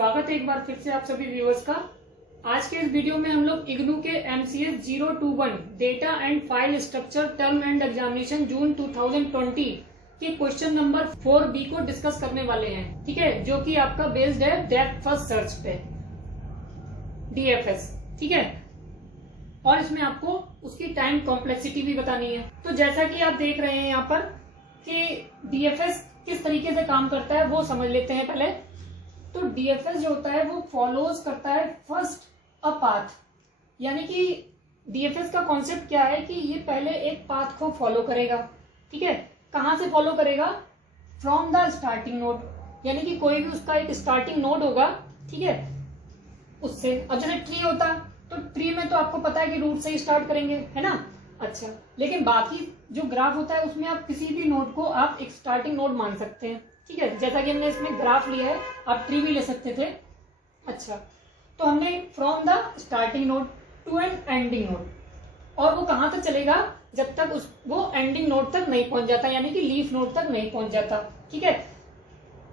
स्वागत है एक बार फिर से आप सभी व्यूअर्स का। आज के इस वीडियो में हम लोग इग्नू के MCS 021 data and file structure term end examination June 2020 के क्वेश्चन नंबर 4B को डिस्कस करने वाले हैं, ठीक है, जो कि आपका बेस्ड है डेप्थ फर्स्ट सर्च पे, DFS, ठीक है। और इसमें आपको उसकी टाइम कॉम्प्लेक्सिटी भी बतानी है। तो जैसा कि आप देख रहे हैं यहाँ पर कि DFS किस तरीके से काम करता है वो समझ लेते हैं पहले। तो DFS जो होता है वो फॉलोज करता है फर्स्ट अ पाथ, यानी कि DFS का कॉन्सेप्ट क्या है कि ये पहले एक पाथ को फॉलो करेगा, ठीक है। कहाँ से फॉलो करेगा? फ्रॉम द स्टार्टिंग नोड, यानी कि कोई भी उसका एक स्टार्टिंग नोड होगा, ठीक है, उससे। अब जैसे ट्री होता तो ट्री में तो आपको पता है कि रूट से ही स्टार्ट करेंगे, है ना। अच्छा, लेकिन बाकी जो ग्राफ होता है उसमें आप किसी भी नोड को आप एक स्टार्टिंग नोड मान सकते हैं, ठीक है। जैसा कि हमने इसमें ग्राफ लिया है, आप ट्री भी ले सकते थे। अच्छा, तो हमने from the starting node to an ending node, और वो कहाँ तक चलेगा? जब तक वो एंडिंग नोड तक नहीं पहुंच जाता, यानी कि लीफ नोड तक नहीं पहुंच जाता, ठीक है।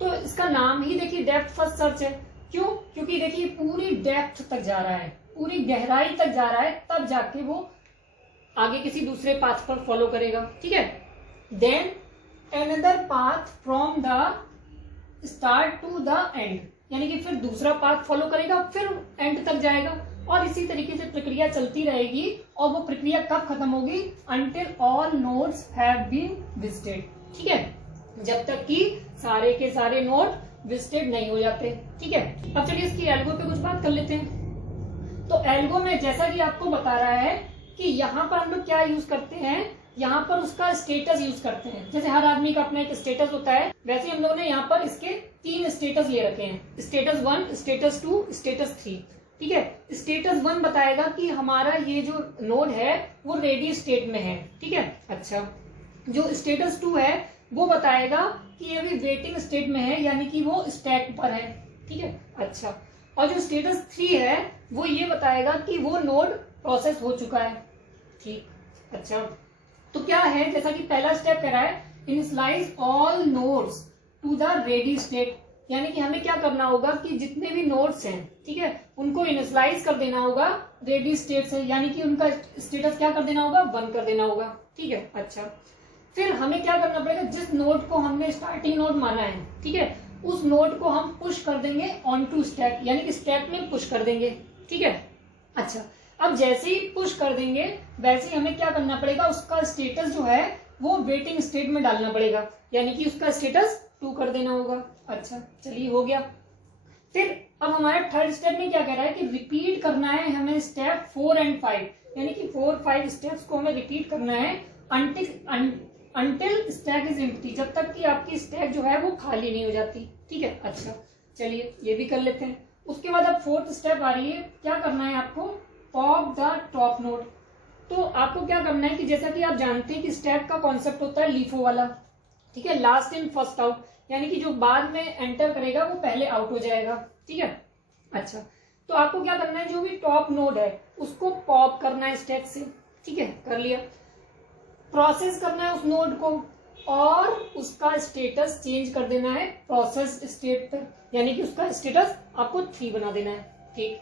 तो इसका नाम ही देखिए डेप्थ फर्स्ट सर्च है। क्यों? क्योंकि देखिए पूरी डेप्थ तक जा रहा है, पूरी गहराई तक जा रहा है, तब जाके वो आगे किसी दूसरे पाथ पर फॉलो करेगा, ठीक है। Then another path from the start to the end, यानी कि फिर दूसरा पाथ फॉलो करेगा, फिर एंड तक जाएगा, और इसी तरीके से प्रक्रिया चलती रहेगी। और वो प्रक्रिया कब खत्म होगी? Until all nodes have been visited, ठीक है, जब तक कि सारे के सारे नोड विजिटेड नहीं हो जाते, ठीक है। अब चलिए इसकी एल्गो पे कुछ बात कर लेते हैं। तो एल्गो में जैसा कि आपको बता रहा है कि यहाँ पर हम लोग क्या यूज करते हैं, यहाँ पर उसका स्टेटस यूज करते हैं। जैसे हर आदमी का अपना एक स्टेटस होता है, वैसे हम लोगों ने यहाँ पर इसके 3 स्टेटस ले रखे हैं, स्टेटस 1, स्टेटस 2, स्टेटस 3, ठीक है। स्टेटस 1 बताएगा कि हमारा ये जो नोड है वो रेडी स्टेट में है, ठीक है। अच्छा, जो स्टेटस 2 है वो बताएगा कि ये भी वेटिंग स्टेट में है, यानी कि वो स्टैक पर है, ठीक है। अच्छा, और जो स्टेटस 3 है वो ये बताएगा कि वो नोड प्रोसेस हो चुका है, ठीक। अच्छा, तो क्या है, जैसा कि पहला स्टेप कह रहा है initialize all nodes to the ready state, यानी कि हमें क्या करना होगा कि जितने भी नोड्स हैं, ठीक है, उनको इनिशियलाइज कर देना होगा रेडी स्टेट से, यानी कि उनका स्टेटस क्या कर देना होगा? 1 कर देना होगा, ठीक है। अच्छा, फिर हमें क्या करना पड़ेगा? जिस नोड को हमने स्टार्टिंग नोड माना है, ठीक है, उस नोड को हम पुश कर देंगे ऑन टू स्टैक, यानी कि स्टैक में पुश कर देंगे, ठीक है। अच्छा, अब जैसे ही पुश कर देंगे वैसे ही हमें क्या करना पड़ेगा? उसका स्टेटस जो है वो वेटिंग स्टेट में डालना पड़ेगा, यानी कि उसका स्टेटस 2 कर देना होगा। अच्छा, चलिए हो गया। फिर अब हमारा थर्ड स्टेप में क्या कह रहा है कि रिपीट करना है हमें स्टेप 4 एंड 5, यानी कि 4-5 स्टेप्स को हमें रिपीट करना है अंटिल स्टैक इज एम्प्टी, जब तक कि आपकी स्टैक जो है वो खाली नहीं हो जाती, ठीक है। अच्छा, चलिए ये भी कर लेते हैं। उसके बाद अब फोर्थ स्टेप आ रही है, क्या करना है आपको? Pop the top node. तो आपको क्या करना है कि जैसा कि आप जानते हैं कि स्टैक का कॉन्सेप्ट होता है लीफो वाला, ठीक है, लास्ट इन फर्स्ट आउट, यानी कि जो बाद में एंटर करेगा वो पहले आउट हो जाएगा, ठीक है। अच्छा, तो आपको क्या करना है? जो भी टॉप नोड है उसको पॉप करना है स्टैक से, ठीक है, कर लिया। प्रोसेस करना है उस नोड को और उसका स्टेटस चेंज कर देना है प्रोसेस स्टेट पर, यानी कि उसका स्टेटस आपको 3 बना देना है, ठीक।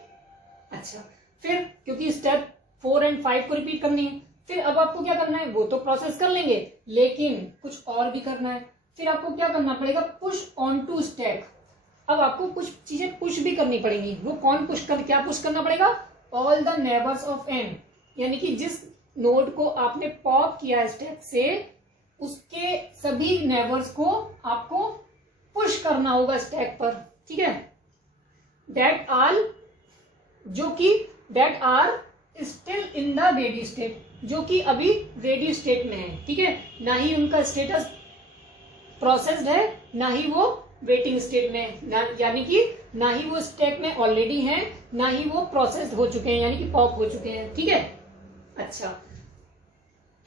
अच्छा, फिर क्योंकि स्टेप 4 एंड 5 को रिपीट करनी है, फिर अब आपको क्या करना है? वो तो प्रोसेस कर लेंगे, लेकिन कुछ और भी करना है। फिर आपको क्या करना पड़ेगा? Push on to stack. अब आपको कुछ चीजें पुश भी करनी पड़ेंगी। वो कौन क्या पुश करना पड़ेगा? All the neighbours of N, यानी कि जिस नोड को आपने पॉप किया स्टैक से उसके सभी नेबर्स को आपको पुश करना होगा स्टैक पर, ठीक है। That are still in the ready state, जो कि अभी रेडी स्टेट में है, ठीक है, ना ही उनका स्टेटस प्रोसेस्ड है, ना ही वो वेटिंग स्टेट में है, यानी कि ना ही वो स्टैक में ऑलरेडी हैं, ना ही वो प्रोसेस्ड हो चुके हैं, यानी कि पॉप हो चुके हैं, ठीक है। अच्छा,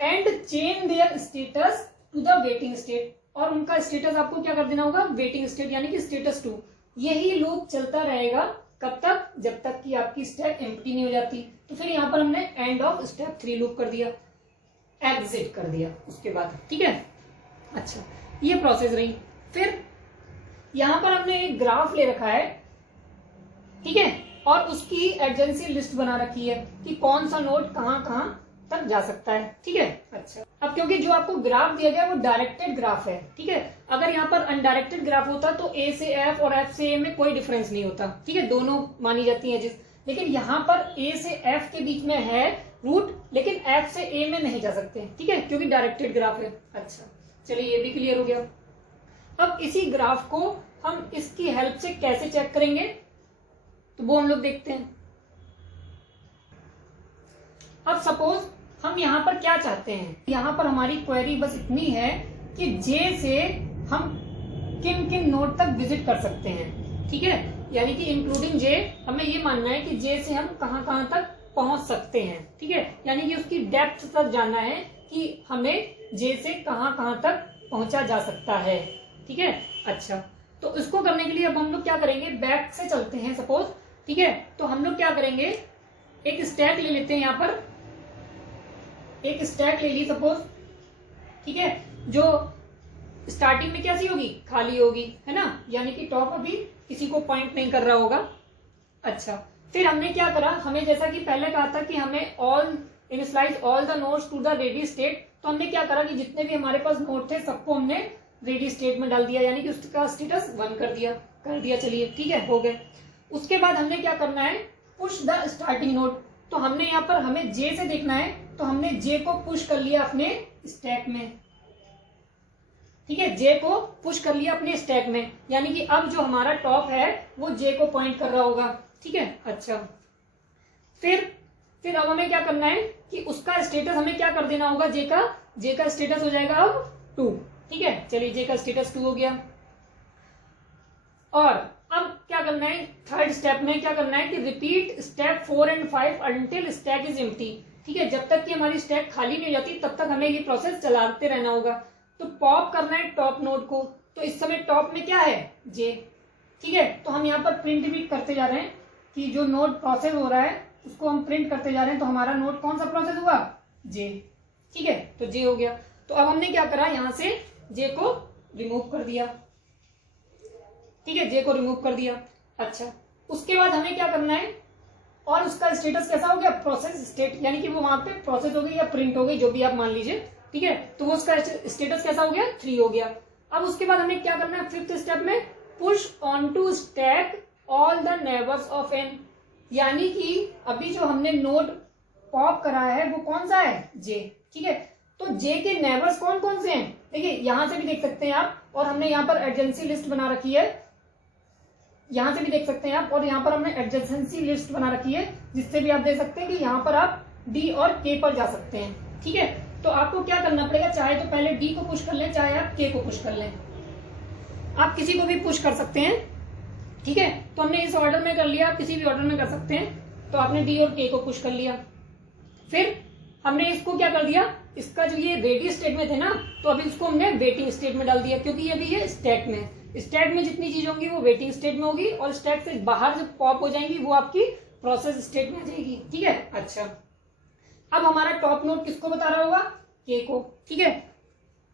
and change their status to the waiting state, और उनका स्टेटस आपको क्या कर देना होगा? वेटिंग स्टेट, यानी कि स्टेटस 2। यही लूप चलता रहेगा कब तक? जब तक कि आपकी स्टैक एम्प्टी नहीं हो जाती। तो फिर यहाँ पर हमने एंड ऑफ स्टेप 3 लूप कर दिया, एग्जिट कर दिया उसके बाद, ठीक है। अच्छा, ये प्रोसेस रही। फिर यहाँ पर हमने एक ग्राफ ले रखा है ठीक है, और उसकी एडजेंसी लिस्ट बना रखी है कि कौन सा नोड कहाँ कहाँ तक जा सकता है। ठीक है, अच्छा अब क्योंकि जो आपको ग्राफ दिया गया वो डायरेक्टेड ग्राफ है, ठीक है, अगर यहाँ पर अनडायरेक्टेड ग्राफ होता तो ए से एफ और एफ से ए में कोई डिफरेंस नहीं होता, ठीक है, दोनों मानी जाती है लेकिन यहाँ पर ए से एफ के बीच में है रूट, लेकिन एफ से ए में नहीं जा सकते, ठीक है, क्योंकि डायरेक्टेड ग्राफ है। अच्छा चलिए ये भी क्लियर हो गया। अब इसी ग्राफ को हम इसकी हेल्प से कैसे चेक करेंगे तो वो हम लोग देखते हैं। अब सपोज हम यहाँ पर क्या चाहते हैं, यहाँ पर हमारी क्वेरी बस इतनी है कि जे से हम किन किन नोड तक विजिट कर सकते हैं, ठीक है, यानी कि इंक्लूडिंग जे, हमें ये मानना है कि जे से हम कहाँ कहाँ तक पहुंच सकते हैं, ठीक है, यानी कि उसकी डेप्थ तक जानना है कि हमें जे से कहाँ कहाँ तक पहुंचा जा सकता है, ठीक है। अच्छा तो इसको करने के लिए अब हम लोग क्या करेंगे, बैक से चलते हैं सपोज, ठीक है, तो हम लोग क्या करेंगे, एक स्टैक ले लेते हैं, यहाँ पर एक स्टैक ले ली सपोज, ठीक है, जो स्टार्टिंग में कैसी होगी, खाली होगी, है ना, यानी कि टॉप अभी किसी को पॉइंट नहीं कर रहा होगा। अच्छा फिर हमने क्या करा, हमें जैसा कि पहले कहा था कि हमें all initialize all the nodes to the ready state, तो हमने क्या करा कि जितने भी हमारे पास नोड थे सबको हमने रेडी स्टेट में डाल दिया, यानी कि उसका स्टेटस 1 कर दिया, चलिए ठीक है, हो गए। उसके बाद हमने क्या करना है, पुश द स्टार्टिंग नोड, तो हमने यहाँ पर हमें जे से देखना है, तो हमने जे को पुश कर लिया अपने स्टैक में, ठीक है, जे को पुश कर लिया अपने स्टैक में, यानी कि अब जो हमारा टॉप है वो जे को पॉइंट कर रहा होगा, ठीक है। अच्छा फिर अब हमें क्या करना है कि उसका स्टेटस हमें क्या कर देना होगा, जे का स्टेटस हो जाएगा अब 2, ठीक है, चलिए जे का स्टेटस 2 हो गया। और अब क्या करना है, थर्ड स्टेप में क्या करना है कि repeat step 4 and 5 until stack is empty, ठीक है, जब तक कि हमारी स्टैक खाली नहीं हो जाती तब तक हमें ये प्रोसेस चलाते रहना होगा। तो पॉप करना है टॉप नोड को, तो इस समय टॉप में क्या है, जे, ठीक है, तो हम यहाँ पर प्रिंट भी करते जा रहे हैं कि जो नोड प्रोसेस हो रहा है उसको हम प्रिंट करते जा रहे हैं, तो हमारा नोड कौन सा प्रोसेस हुआ, जे, ठीक है, तो जे हो गया। तो अब हमने क्या करा, यहां से जे को रिमूव कर दिया, ठीक है, जे को रिमूव कर दिया। अच्छा उसके बाद हमें क्या करना है, और उसका स्टेटस कैसा हो गया, प्रोसेस स्टेट, यानी कि वो वहां पे प्रोसेस हो गई या प्रिंट हो गई, जो भी आप मान लीजिए, ठीक है, तो वो उसका स्टेटस कैसा हो गया, 3 हो गया। अब उसके बाद हमें क्या करना है, फिफ्थ स्टेप में push on to stack all the neighbours of N, यानी कि अभी जो हमने नोड पॉप करा है वो कौन सा है, जे, ठीक है, तो जे के नेबर्स कौन कौन से हैं, देखिए यहां से भी देख सकते हैं आप, और हमने यहाँ पर एडजेंसी लिस्ट बना रखी है, यहां से भी देख सकते हैं आप, और यहाँ पर हमने एडजेंसी लिस्ट बना रखी है, जिससे भी आप देख सकते हैं कि यहाँ पर आप डी और के पर जा सकते हैं, ठीक है। तो आपको क्या करना पड़ेगा, चाहे तो पहले डी को पुश कर लें, चाहे आप के को पुश कर लें, आप किसी को भी पुश कर सकते हैं, ठीक है, तो हमने इस ऑर्डर में कर लिया, आप किसी भी ऑर्डर में कर सकते हैं, तो आपने डी और के को पुश कर लिया। फिर हमने इसको क्या कर दिया, इसका जो ये रेडी स्टेट में थे ना, तो अभी इसको हमने वेटिंग स्टेट में डाल दिया, क्योंकि ये भी है स्टैक में जितनी चीज होंगी वो वेटिंग स्टेट में होगी, और स्टैक से बाहर जब पॉप हो जाएंगी वो आपकी प्रोसेस स्टेट में आ जाएगी, ठीक है। अच्छा अब हमारा टॉप नोड किसको बता रहा होगा, के को, ठीक है,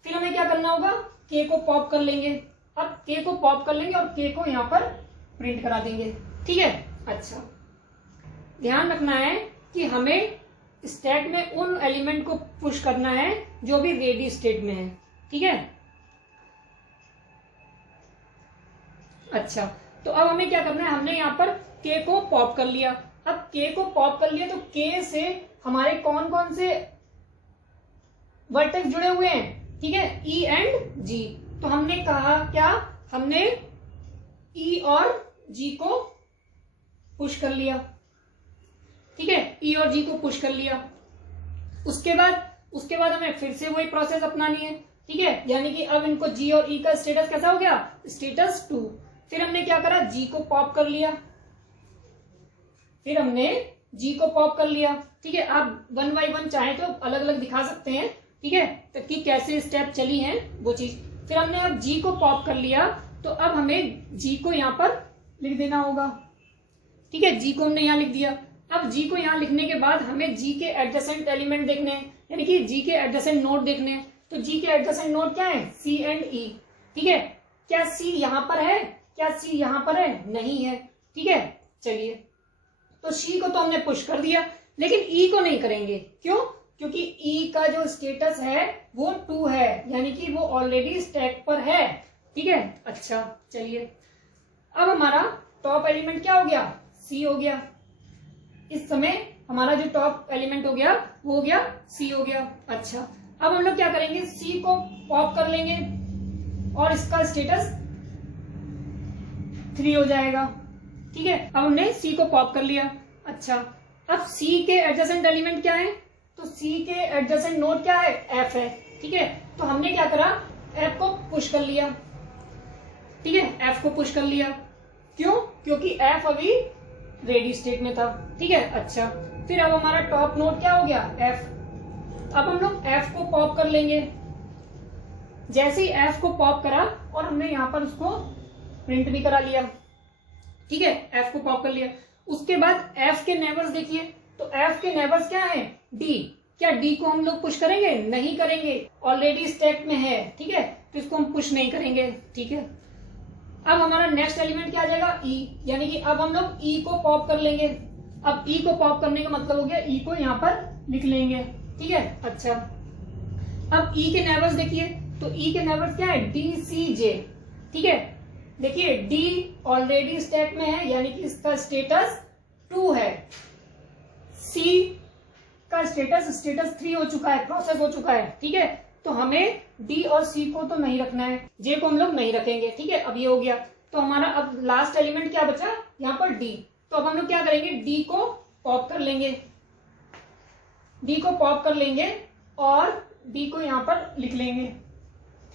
फिर हमें क्या करना होगा, के को पॉप कर लेंगे, अब के को पॉप कर लेंगे और के को यहाँ पर प्रिंट करा देंगे, ठीक है। अच्छा ध्यान रखना है कि हमें स्टैक में उन एलिमेंट को पुश करना है जो भी रेडी स्टेट में है, ठीक है। अच्छा तो अब हमें क्या करना है, हमने यहाँ पर के को पॉप कर लिया, अब के को पॉप कर लिया तो के से हमारे कौन कौन से वर्टेक्स जुड़े हुए हैं, ठीक है, ई एंड जी, तो हमने कहा क्या, हमने ई और जी को पुश कर लिया, ठीक है, ई और जी को पुश कर लिया। उसके बाद हमें फिर से वही प्रोसेस अपनानी है, ठीक है, यानी कि अब इनको जी और ई का स्टेटस कैसा हो गया, स्टेटस 2। फिर हमने क्या करा, जी को पॉप कर लिया, ठीक है, आप 1 by 1 चाहे तो अलग अलग दिखा सकते हैं, ठीक है, तो कि कैसे स्टेप चली हैं वो चीज। फिर हमने अब जी को पॉप कर लिया, तो अब हमें जी को यहाँ पर लिख देना होगा, ठीक है, जी को हमने यहाँ लिख दिया। अब जी को यहाँ लिखने के बाद हमें जी के एडजेसेंट एलिमेंट देखने हैं, यानी कि जी के एडजेसेंट नोड देखने हैं, तो जी के एडजेसेंट नोड क्या है, सी एंड ई, ठीक है, क्या सी यहाँ पर है, नहीं है, ठीक है, चलिए, तो सी को तो हमने पुश कर दिया, लेकिन ई को नहीं करेंगे। क्यों? क्योंकि ई का जो स्टेटस है वो 2 है, यानी कि वो ऑलरेडी स्टैक पर है। ठीक है, अच्छा चलिए, अब हमारा टॉप एलिमेंट क्या हो गया? सी हो गया। इस समय हमारा जो टॉप एलिमेंट हो गया वो हो गया सी हो गया। अच्छा, अब हम लोग क्या करेंगे? सी को पॉप कर लेंगे और इसका स्टेटस 3 हो जाएगा। ठीक है, अब हमने सी को पॉप कर लिया। अच्छा, अब सी के एडजेसेंट एलिमेंट क्या है? तो सी के एडजेसेंट नोड क्या है? एफ है। ठीक है, तो हमने क्या करा? एफ को पुश कर लिया। ठीक है, एफ को पुश कर लिया। क्यों? क्योंकि एफ अभी रेडी स्टेट में था। ठीक है, अच्छा, फिर अब हमारा टॉप नोड क्या हो गया? एफ। अब हम लोग एफ को पॉप कर लेंगे। जैसे ही एफ को पॉप करा और हमने यहां पर उसको प्रिंट भी करा लिया। ठीक है, एफ को पॉप कर लिया। उसके बाद एफ के नेबर्स देखिए, तो एफ के नेबर्स क्या है? डी। क्या डी को हम लोग पुश करेंगे? नहीं करेंगे, ऑलरेडी स्टैक में है। ठीक है, तो इसको हम पुश नहीं करेंगे। ठीक है, अब हमारा नेक्स्ट एलिमेंट क्या आ जाएगा? ई, यानी कि अब हम लोग ई को पॉप कर लेंगे। अब ई को पॉप करने का मतलब हो गया ई को यहाँ पर लिख लेंगे। ठीक है, अच्छा, अब ई के नेबर्स देखिए, तो ई के नेबर्स क्या है? डी सी जे। ठीक है, देखिए डी ऑलरेडी स्टैक में है, यानी कि इसका स्टेटस 2 है। सी का स्टेटस 3 हो चुका है, प्रोसेस हो चुका है। ठीक है, तो हमें डी और सी को तो नहीं रखना है, जे को हम लोग नहीं रखेंगे। ठीक है, अब ये हो गया, तो हमारा अब लास्ट एलिमेंट क्या बचा? यहाँ पर डी। तो अब हम लोग क्या करेंगे? डी को पॉप कर लेंगे। डी को पॉप कर लेंगे और डी को यहाँ पर लिख लेंगे।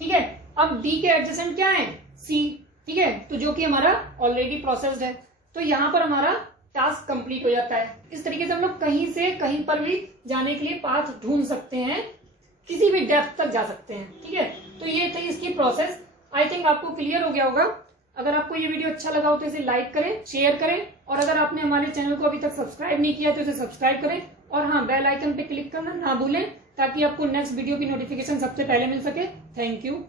ठीक है, अब डी के एडजेसेंट क्या है? सी। ठीक है, तो जो कि हमारा ऑलरेडी प्रोसेस्ड है, तो यहाँ पर हमारा टास्क कंप्लीट हो जाता है। इस तरीके से हम लोग कहीं से कहीं पर भी जाने के लिए पाथ ढूंढ सकते हैं, किसी भी डेप्थ तक जा सकते हैं। ठीक है, तो ये थी इसकी प्रोसेस। आई थिंक आपको क्लियर हो गया होगा। अगर आपको ये वीडियो अच्छा लगा हो तो इसे लाइक करें, शेयर करें, और अगर आपने हमारे चैनल को अभी तक सब्सक्राइब नहीं किया तो इसे सब्सक्राइब करें, और हाँ, बेल आइकन पे क्लिक करना ना भूलें ताकि आपको नेक्स्ट वीडियो की नोटिफिकेशन सबसे पहले मिल सके। Thank you.